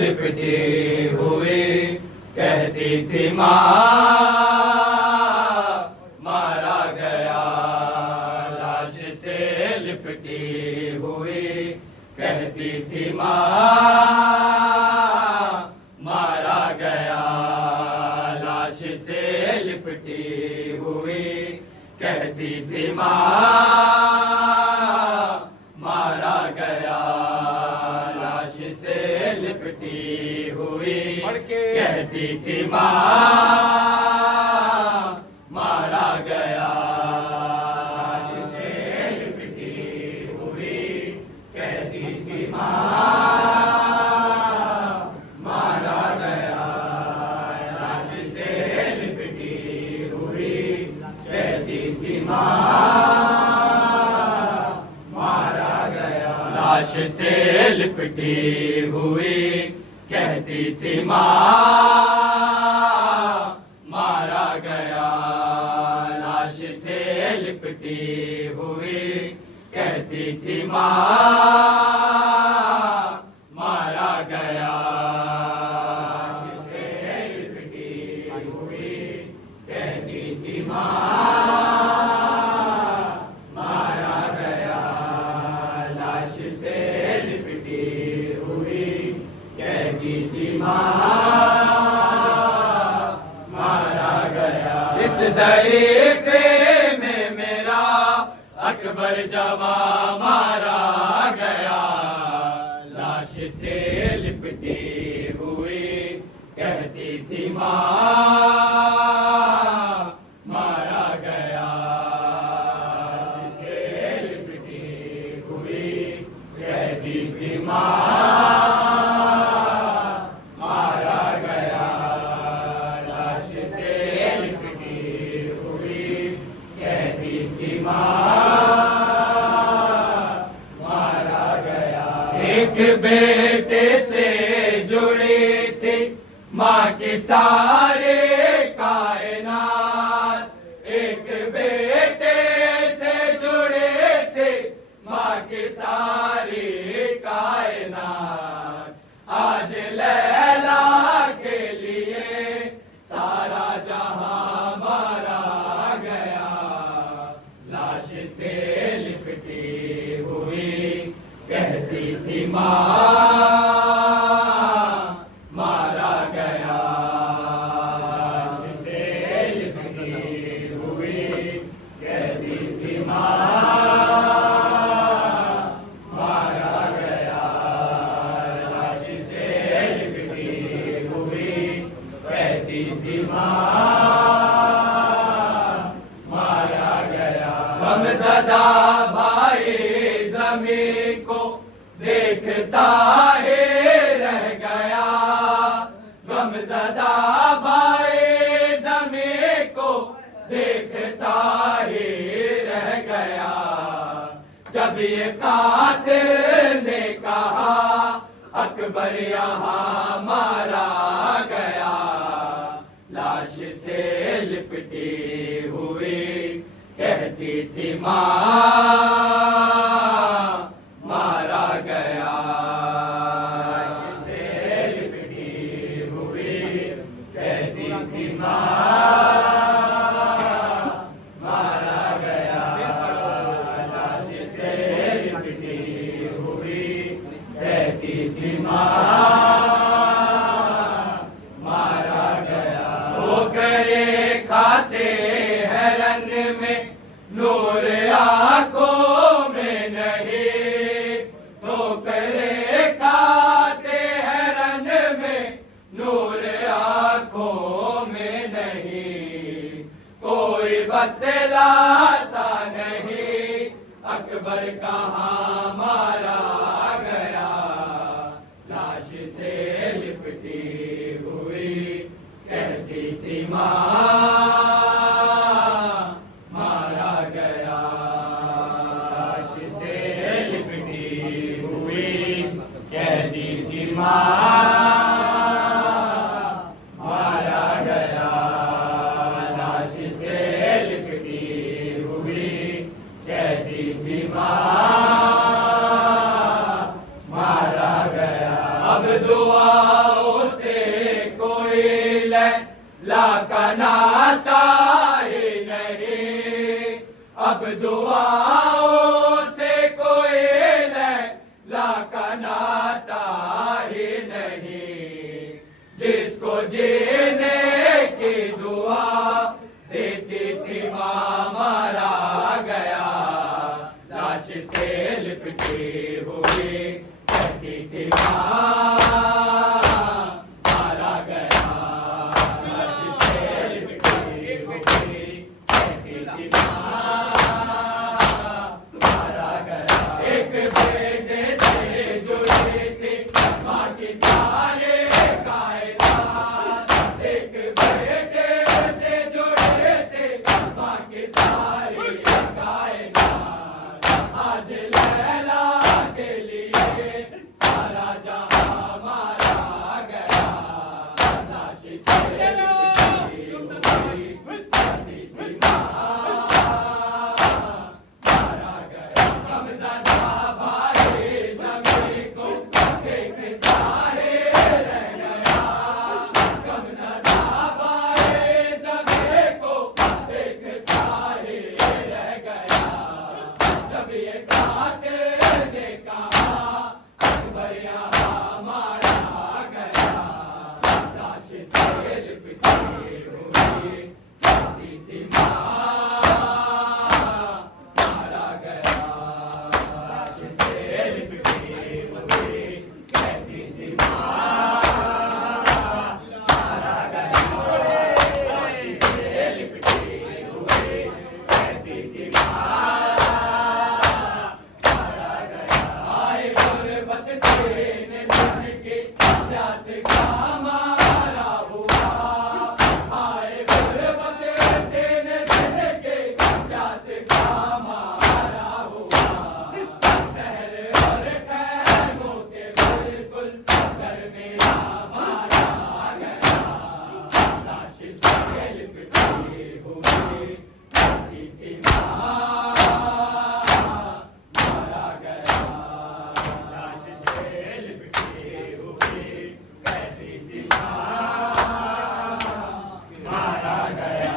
लिपटे हुए कहती थी माँ मारा गया लाश से लिपटे हुए कहती थी माँ मारा गया लाश से लिपटे हुए कहती थी माँ मारा गया लाश से लिपटी हुई कहती थी माँ मारा गया लाश से लिपटी हुई कहती थी माँ मारा गया लाश से लिपटी हुई कहती थी माँ लाश से लिपटी हुई कहती थी माँ मारा गया लाश से लिपटी हुई कहती थी माँ मारा गया लाश से लिपटी हुई कहती थी माँ मारा गया लाश से लिपटी हुई कहती थी माँ मारा गया इस ज़रीक़े में मेरा अकबर जवा मारा गया लाश से लिपटी हुई कहती थी माँ मारा गया लाश से लिपटी हुई कहती थी माँ मारा गया लाश से लिपटी हुई कहती थी माँ मारा गया एक बेटे से जुड़ी थी माँ के सारे कायनात एक बेटे से जुड़े थे माँ के सारी कायनात आज लैला के लिए सारा जहां मारा गया लाश से लिपटी हुई कहती थी माँ मारा गया लाश से लिपटी हुई कहती थी माँ मारा गया लाश से लिपटी हुई कहती थी माँ मारा गया गमज़दा भाई ज़मीं को देखता है रह गया गमज़दा भाई ज़मीं को देखता ही रह गया जब ये कातिल ने कहा अकबर यहाँ मारा गया लाश से लिपटी हुई कहती थी माँ मारा गया लाश से लिपटी हुई कहती थी माँ मारा गया लाश से लिपटी हुई कहती थी माँ मारा गया ठोकरे खाते हैं रंग में नूर आंखों में नहीं ठोकरे खाते हैं रंग में नूर आंखों में नहीं कोई बतलाता नहीं अकबर कहाँ मारा गया लाश से लिपटी हुई कहती थी माँ मारा गया लाश से लिपटी हुई कहती थी माँ मारा गया लाश से लिपटी हुई कहती थी माँ मारा गया अब दुआ दुआओं से कोई लैला का नाता ही नहीं, अब दुआओं से कोई लैला का नाता ही नहीं। जिसको जीने की दुआ देती थी माँ मारा गया, लाश से लिपटी हुई कहती थी माँ मारा गया, लाश से लिपटी हुई कहती थी माँ मारा गया। एक बेटे से जुड़ी थी माँ की सारे कायनात, एक बेटे से जुड़े थे माँ की सारी कायनात। आज लैला के लिए सारा जहां मारा गया, लाश से लिपटी हुई कहती थी माँ मारा गया। गमज़दा भाई ज़मीं को देखता ही रह गया, गमज़दा भाई ज़मीं को देखता ही रह गया। जब ये कातिल ने कहा अकबर यहाँ मारा गया, लाश से लिपटी हुई कहती थी माँ मारा गया, लाश से लिपटी हुई कहती थी माँ मारा गया, लाश से लिपटी हुई कहती थी माँ मारा गया। आए गुरबत दिन दिन के प्यास का मारा हुआ, आए गुरबत दिन दिन के प्यास का मारा हुआ। नहर और खैमों के बिल्कुल दरमिया मारा गया, लाश से लिपटी हुई कहती थी माँ मारा गया, लाश से लिपटी हुई कहती थी माँ मारा गया,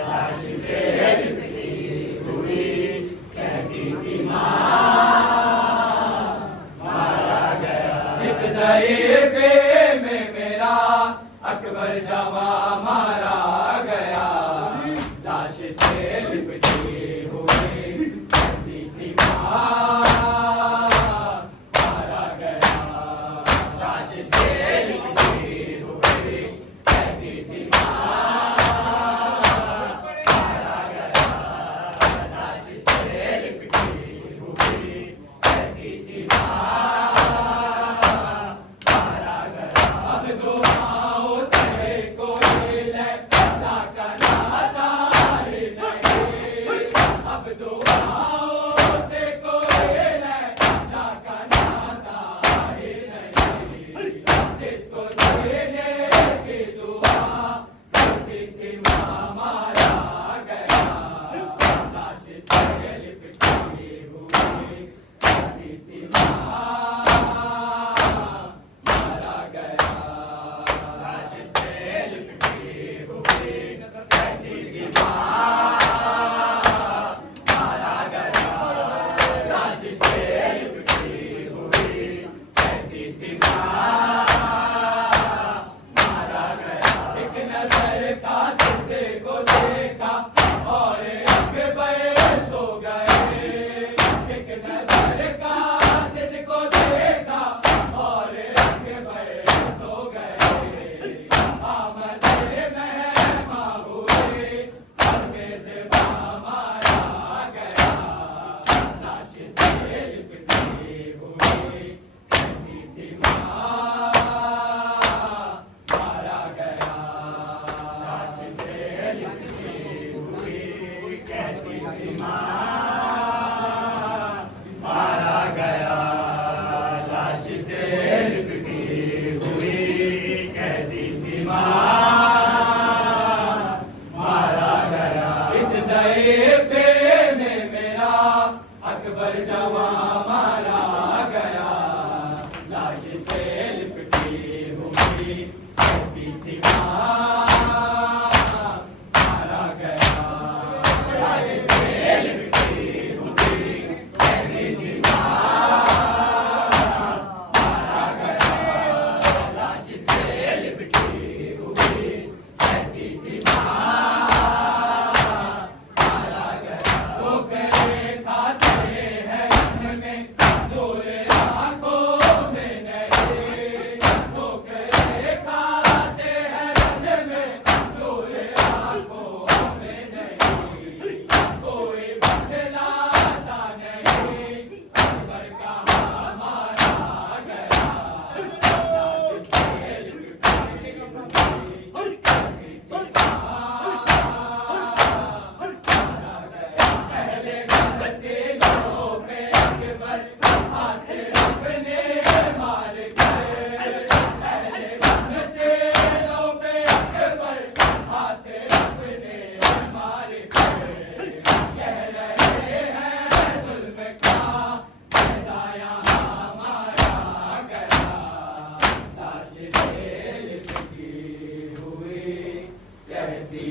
लाश से लिपटी हुई कहती थी माँ मारा गया। इस ज़ईफ़े में मेरा अकबर जवां मारा गया, लाश से लिपटी हुई कहती थी माँ मारा गया, लाश से लिपटी हुई कहती थी माँ मारा गया, लाश से लिपटी हुई कहती थी माँ मारा गया। अब दुआओं से कोई लैला का नाता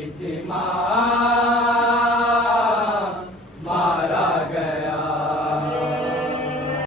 तिथी मा